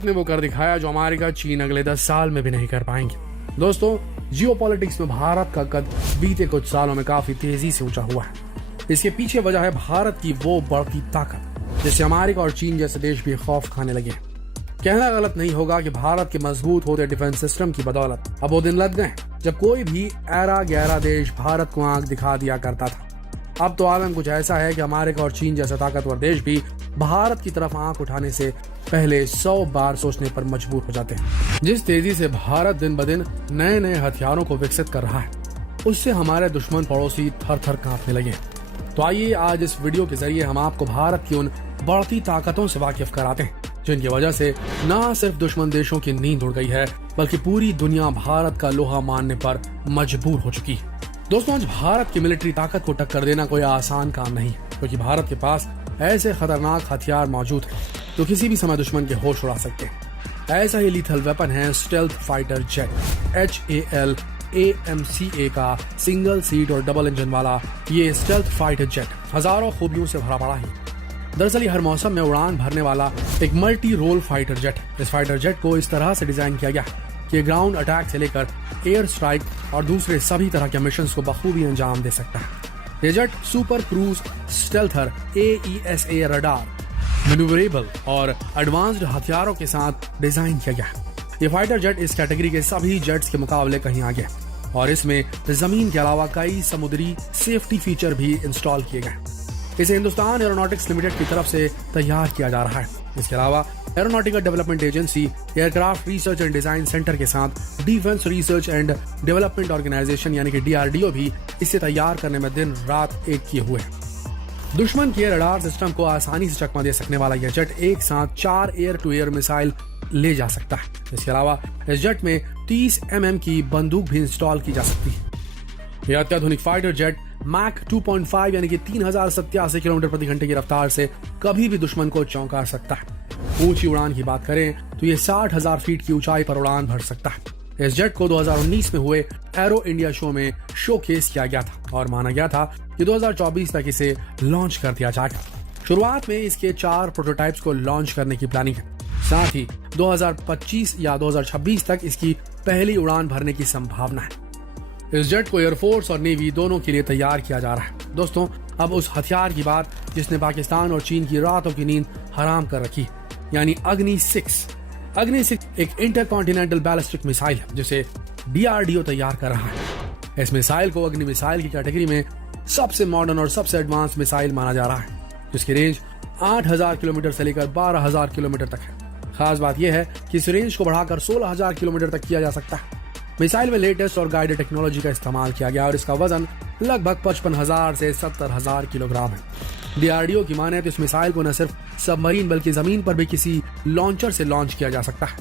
भारत ने वो कर दिखाया जो अमेरिका, चीन अगले 10 साल में भी नहीं कर पाएंगे। दोस्तों, जियोपॉलिटिक्स में भारत का कद बीते कुछ सालों में काफी तेजी से ऊंचा हुआ है। इसके पीछे वजह है भारत की वो बढ़ती ताकत, जिससे अमेरिका और चीन जैसे देश भी खौफ खाने लगे। कहना गलत नहीं होगा कि भारत के मजबूत होते डिफेंस सिस्टम की बदौलत अब वो दिन लग गए जब कोई भी ऐरा गहरा देश भारत को आंख दिखा दिया करता था। अब तो आलम कुछ ऐसा है कि अमेरिका और चीन जैसा ताकतवर देश भी भारत की तरफ आंख उठाने से पहले 100 बार सोचने पर मजबूर हो जाते हैं। जिस तेजी से भारत दिन ब दिन नए नए हथियारों को विकसित कर रहा है, उससे हमारे दुश्मन पड़ोसी थर थर कांपने लगे। तो आइए आज इस वीडियो के जरिए हम आपको भारत की उन बढ़ती ताकतों से वाकिफ कराते हैं जिनकी वजह से न सिर्फ दुश्मन देशों की नींद उड़ गई है, बल्कि पूरी दुनिया भारत का लोहा मानने पर मजबूर हो चुकी है। दोस्तों, आज भारत की मिलिट्री ताकत को टक्कर देना कोई आसान काम नहीं है, क्योंकि भारत के पास ऐसे खतरनाक हथियार मौजूद हैं तो किसी भी समय दुश्मन के होश उड़ा सकते हैं। ऐसा ही लीथल वेपन है stealth fighter jet HAL AMCA का सिंगल सीट और डबल इंजन वाला ये स्टेल्थ फाइटर जेट हजारों खूबियों से भरा पड़ा है। दरअसल हर मौसम में उड़ान भरने वाला एक मल्टी रोल फाइटर जेट। इस फाइटर जेट को इस तरह से डिजाइन किया गया कि ग्राउंड अटैक से लेकर एयर स्ट्राइक और दूसरे सभी तरह के मिशंस को बखूबी अंजाम दे सकता है। ये जेट सुपर क्रूज स्टेल्थर AESA रडार, मैन्यूवरेबल और एडवांस्ड हथियारों के साथ डिजाइन किया गया है। ये फाइटर जेट इस कैटेगरी के सभी जेट्स के मुकाबले कहीं आगे है और इसमें जमीन के अलावा कई समुद्री सेफ्टी फीचर भी इंस्टॉल किए गए। इसे हिंदुस्तान एरोनॉटिक्स लिमिटेड की तरफ से तैयार किया जा रहा है। इसके अलावा aeronautical development agency, aircraft research and design centre के साथ defence research and development organisation यानी कि DRDO भी इसे तैयार करने में दिन रात एक किए हुए हैं। दुश्मन के रडार सिस्टम को आसानी से चकमा दे सकने वाला यह जेट एक साथ 4 एयर टू एयर मिसाइल ले जा सकता है। इसके अलावा इस जेट में 30 mm की बंदूक भी इंस्टॉल की जा सकती है। यह अत्याधुनिक फाइटर जेट मैक 2.5 यानी कि 3087 किलोमीटर प्रति घंटे की रफ्तार से कभी भी दुश्मन को चौंका सकता है। ऊंची उड़ान की बात करें तो ये 60,000 फीट की ऊंचाई पर उड़ान भर सकता है। इस जेट को 2019 में हुए एरो इंडिया शो में शोकेस किया गया था और माना गया था कि 2024 तक इसे लॉन्च कर दिया जाएगा। शुरुआत में इसके 4 प्रोटोटाइप्स को लॉन्च करने की प्लानिंग है। साथ ही 2025 या 2026 तक इसकी पहली उड़ान भरने की संभावना है। इस जेट को एयरफोर्स और नेवी दोनों के लिए तैयार किया जा रहा है। दोस्तों, अब उस हथियार की बात जिसने पाकिस्तान और चीन की रातों की नींद हराम कर रखी, यानी अग्नि 6। अग्नि 6 एक इंटरकॉन्टिनेंटल बैलिस्टिक मिसाइल है जिसे DRDO तैयार कर रहा है। इस मिसाइल को अग्नि मिसाइल की कैटेगरी में सबसे मॉडर्न और सबसे एडवांस मिसाइल माना जा रहा है, जिसकी रेंज 8,000 किलोमीटर से लेकर 12,000 किलोमीटर तक है। खास बात यह है कि इस रेंज को बढ़ाकर 16,000 किलोमीटर तक किया जा सकता है। मिसाइल में लेटेस्ट और गाइडेड टेक्नोलॉजी का इस्तेमाल किया गया और इसका वजन लगभग 55,000 से 70,000 किलोग्राम है। DRDO की माने तो इस मिसाइल को न सिर्फ सबमरीन बल्कि जमीन पर भी किसी लॉन्चर से लॉन्च किया जा सकता है।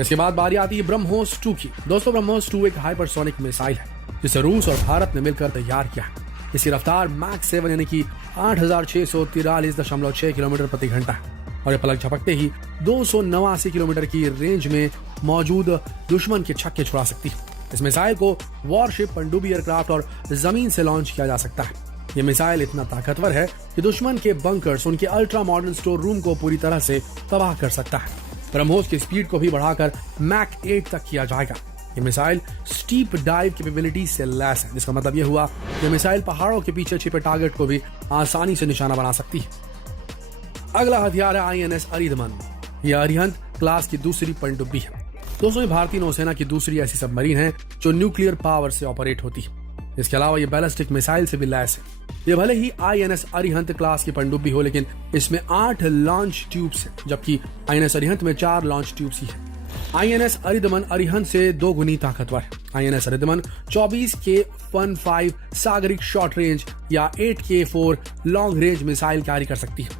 इसके बाद बारी आती है ब्रह्मोस 2 की। दोस्तों, ब्रह्मोस 2 एक हाइपरसोनिक मिसाइल है जिसे रूस और भारत ने मिलकर तैयार किया है। इसकी रफ्तार मैक 7 यानी कि 8,643.6 किलोमीटर प्रति घंटा है और ये पलक झपकते ही 289 किलोमीटर की रेंज में मौजूद दुश्मन के छक्के छुड़ा सकती है। इस मिसाइल को वॉरशिप, पनडुब्बी एयरक्राफ्ट और जमीन से लॉन्च किया जा सकता है। ये मिसाइल इतना ताकतवर है कि दुश्मन के बंकर्स, उनके अल्ट्रा मॉडर्न स्टोर रूम को पूरी तरह से तबाह कर सकता है। ब्रह्मोस की स्पीड को भी बढ़ाकर मैक 8 तक किया जाएगा। ये मिसाइल स्टीप डाइव कैपेबिलिटी से लैस है, जिसका मतलब ये हुआ कि मिसाइल पहाड़ों के पीछे छिपे टारगेट को भी आसानी से निशाना बना सकती है। अगला हथियार है INS अरिहंत। यह अरिहंत क्लास की दूसरी पनडुब्बी है। दोस्तों, ये भारतीय नौसेना की दूसरी ऐसी सबमरीन है जो न्यूक्लियर पावर से ऑपरेट होती है। इसके अलावा ये बैलिस्टिक मिसाइल से भी लैस है। ये भले ही INS अरिहंत क्लास की पनडुब्बी हो, लेकिन इसमें 8 लॉन्च ट्यूब्स है, जबकि INS अरिहंत में 4 लॉन्च ट्यूब्स ही है। INS अरिहंत से 2 गुनी ताकतवर है। INS Arihant 24K-15 Sagarika short range या 8K-4 long range missile carry कर सकती है।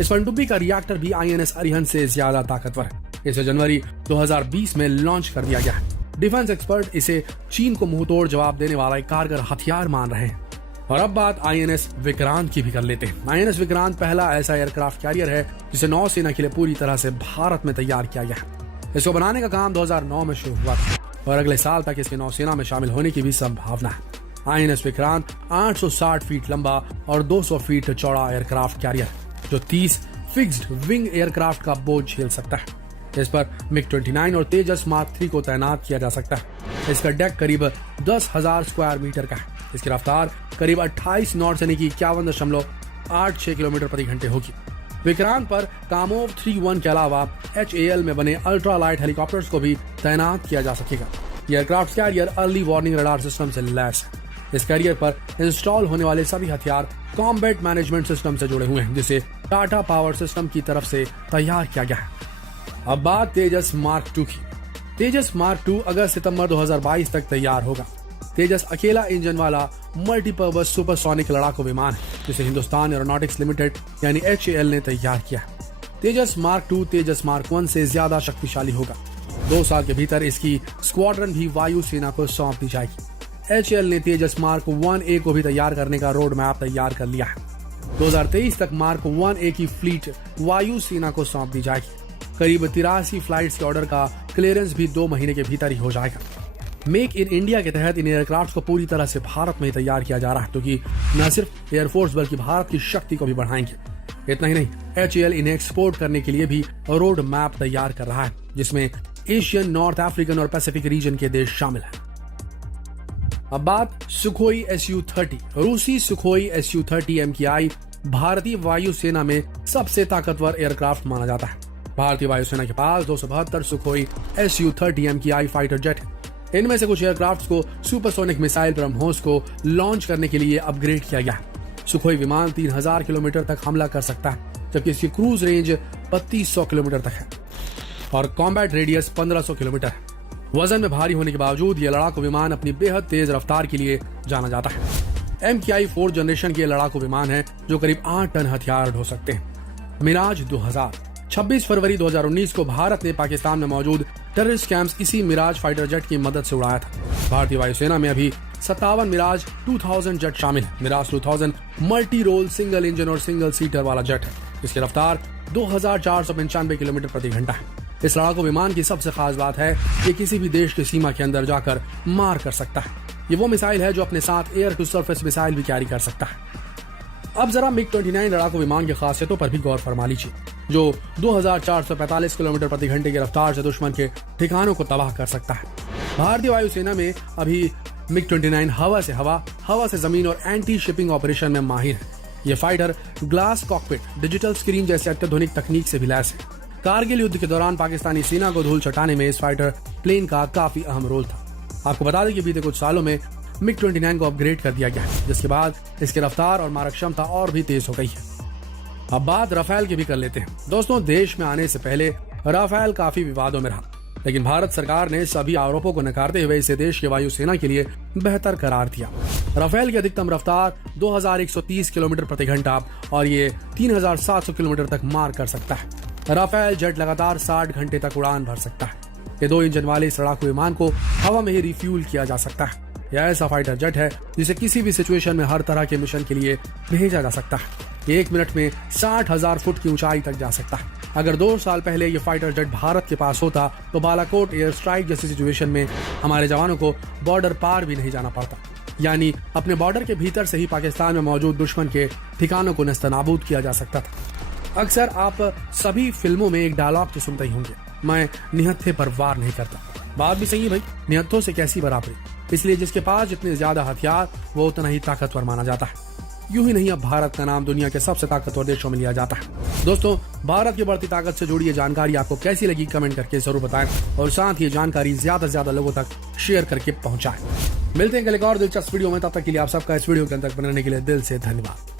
इस पनडुब्बी का रिएक्टर भी INS अरिहंत से ज्यादा ताकतवर है। इसे जनवरी 2020 में लॉन्च कर दिया गया है। डिफेंस एक्सपर्ट इसे चीन को मुंहतोड़ जवाब देने वाला एक कारगर हथियार मान रहे हैं। और अब बात INS विक्रांत की भी कर लेते हैं। INS विक्रांत पहला ऐसा एयरक्राफ्ट कैरियर है जिसे नौसेना के लिए पूरी तरह से भारत में तैयार किया गया है। इसको बनाने का काम 2009 में शुरू हुआ था और अगले साल तक इसके नौसेना में शामिल होने की भी संभावना है। INS विक्रांत 860 फीट लंबा और 200 फीट चौड़ा एयरक्राफ्ट कैरियर जो 30 फिक्स्ड विंग एयरक्राफ्ट का बोझ झेल सकता है। इस पर मिग 29 और तेजस मार्क 3 को तैनात किया जा सकता है। इसका डेक करीब 10,000 स्क्वायर मीटर का है। इसकी रफ्तार करीब 28 नॉट यानी कि 51.86 किलोमीटर प्रति घंटे होगी। विक्रांत पर कामोव 3-1 के अलावा HAL में बने अल्ट्रा लाइट हेलीकॉप्टर्स को भी तैनात किया जा सकेगा। यह aircraft carrier early warning radar system से लैस है। इस कैरियर पर इंस्टॉल होने वाले सभी हथियार कॉम्बैट मैनेजमेंट सिस्टम से जुड़े हुए हैं, जिसे टाटा पावर सिस्टम की तरफ से तैयार किया गया है। अब बात तेजस मार्क 2 की। तेजस मार्क 2 अगस्त सितंबर 2022 तक तैयार होगा। तेजस अकेला इंजन वाला मल्टीपर्पज सुपरसोनिक लड़ाकू विमान है, जिसे हिंदुस्तान एरोनॉटिक्स लिमिटेड यानी HAL ने तैयार किया है। तेजस मार्क 2 तेजस मार्क 1 से ज्यादा शक्तिशाली होगा। 2 साल के भीतर इसकी स्क्वाड्रन भी वायुसेना को सौंप दी जाएगी। HAL ने तेजस मार्क 1A को भी तैयार करने का रोड मैप तैयार कर लिया है। 2023 तक मार्क 1A की फ्लीट वायुसेना को सौंप दी जाएगी। करीब 83 फ्लाइट्स के ऑर्डर का क्लियरेंस भी 2 महीने के भीतर ही हो जाएगा। मेक इन इंडिया के तहत इन एयरक्राफ्ट को पूरी तरह से भारत में ही तैयार किया जा रहा है, क्योंकि न सिर्फ एयरफोर्स बल्कि भारत की शक्ति को भी बढ़ाएंगे। इतना ही नहीं, HAL इन्हें एक्सपोर्ट करने के लिए भी रोड मैप तैयार कर रहा है, जिसमें एशियन, नॉर्थ अफ्रीकन और पैसिफिक रीजन के देश शामिल हैं। अब बात सुखोई Su-30। रूसी सुखोई Su-30 MKI भारतीय वायुसेना में सबसे ताकतवर एयरक्राफ्ट माना जाता है। भारतीय वायुसेना के पास 272 Sukhoi Su-30 MKI fighter jet है। इनमें से कुछ एयरक्राफ्ट को सुपरसोनिक मिसाइल ब्रह्मोस को लॉन्च करने के लिए अपग्रेड किया गया है। सुखोई विमान 3000 किलोमीटर तक हमला कर सकता है, जबकि इसकी क्रूज रेंज 3200 किलोमीटर तक है और कॉम्बैट रेडियस 1500 किलोमीटर है। वजन में भारी होने के बावजूद यह लड़ाकू विमान अपनी बेहद तेज रफ्तार के लिए जाना जाता है। MKI 4 जनरेशन के लड़ाकू विमान है जो करीब 8 टन हथियार ढो सकते हैं। मिराज 2000। 26 फरवरी 2019 को भारत ने पाकिस्तान में मौजूद टेररिस्ट कैंप्स इसी मिराज फाइटर जेट की मदद से उड़ाया था। भारतीय वायुसेना में अभी 57 मिराज 2000 जेट शामिल है। Mirage 2000 multi role single engine और सिंगल सीटर वाला जेट है। इसकी रफ्तार 2495 किलोमीटर प्रति घंटा है। इस लड़ाकू विमान की सबसे खास बात है कि किसी भी देश की सीमा के अंदर जाकर मार कर सकता है। ये वो मिसाइल है जो अपने साथ एयर टू सरफेस मिसाइल भी कैरी कर सकता है। अब जरा मिग 29 लड़ाकू विमान की खासियतों पर भी गौर फरमा लीजिए, जो 2445 किलोमीटर प्रति घंटे की रफ्तार से दुश्मन के ठिकानों को तबाह कर सकता है। भारतीय वायुसेना में अभी मिग 29 हवा से जमीन और एंटी शिपिंग ऑपरेशन में माहिर है। ये fighter glass cockpit, digital screen जैसे अत्याधुनिक तकनीक से भी लैस है। कारगिल युद्ध के दौरान पाकिस्तानी सेना को धूल चटाने में इस फाइटर प्लेन का काफी अहम रोल था। आपको बता दें कि बीते कुछ सालों में मिग 29 को अपग्रेड कर दिया गया है, जिसके बाद इसकी रफ्तार और मारक क्षमता और भी तेज हो गई है। अब बात राफेल की भी कर लेते हैं। दोस्तों, देश में आने से पहले राफेल काफी विवादों में रहा, लेकिन भारत सरकार ने सभी आरोपों को नकारते हुए इसे देश की वायुसेना के लिए बेहतर करार दिया। राफेल की अधिकतम रफ्तार 2130 किलोमीटर प्रति घंटा और ये 3700 किलोमीटर तक मार कर सकता है। राफेल जेट लगातार 60 घंटे तक उड़ान भर सकता है। ये 2 इंजन वाले इस लड़ाकू विमान को हवा में ही रिफ्यूल किया जा सकता है। यह ऐसा फाइटर जेट है जिसे किसी भी सिचुएशन में हर तरह के मिशन के लिए भेजा जा सकता है। ये 1 मिनट में 60,000 फुट की ऊंचाई तक जा सकता है। अगर 2 साल पहले ये फाइटर जेट भारत के पास होता तो बालाकोट एयर स्ट्राइक जैसी सिचुएशन में हमारे जवानों को बॉर्डर पार भी नहीं जाना पड़ता, यानी अपने बॉर्डर के भीतर से ही पाकिस्तान में मौजूद दुश्मन के ठिकानों को नस्तनाबूद किया जा सकता था। अक्सर आप सभी फिल्मों में एक डायलॉग तो सुनते ही होंगे, मैं निहत्थे पर वार नहीं करता। बात भी सही है भाई, निहत्थों से कैसी बराबरी। इसलिए जिसके पास जितने ज्यादा हथियार वो उतना ही ताकतवर माना जाता है। यूं ही नहीं, अब भारत का नाम दुनिया के सबसे ताकतवर देशों में लिया जाता है। दोस्तों, भारत की बढ़ती ताकत से जुड़ी ये जानकारी आपको कैसी लगी कमेंट करके जरूर बताएं और साथ ही जानकारी ज्यादा से ज्यादा लोगों तक शेयर करके पहुंचाएं। मिलते हैं कल एक और दिलचस्प वीडियो में, तब तक के लिए आप सबका इस वीडियो के अंदर बनने के लिए दिल से धन्यवाद।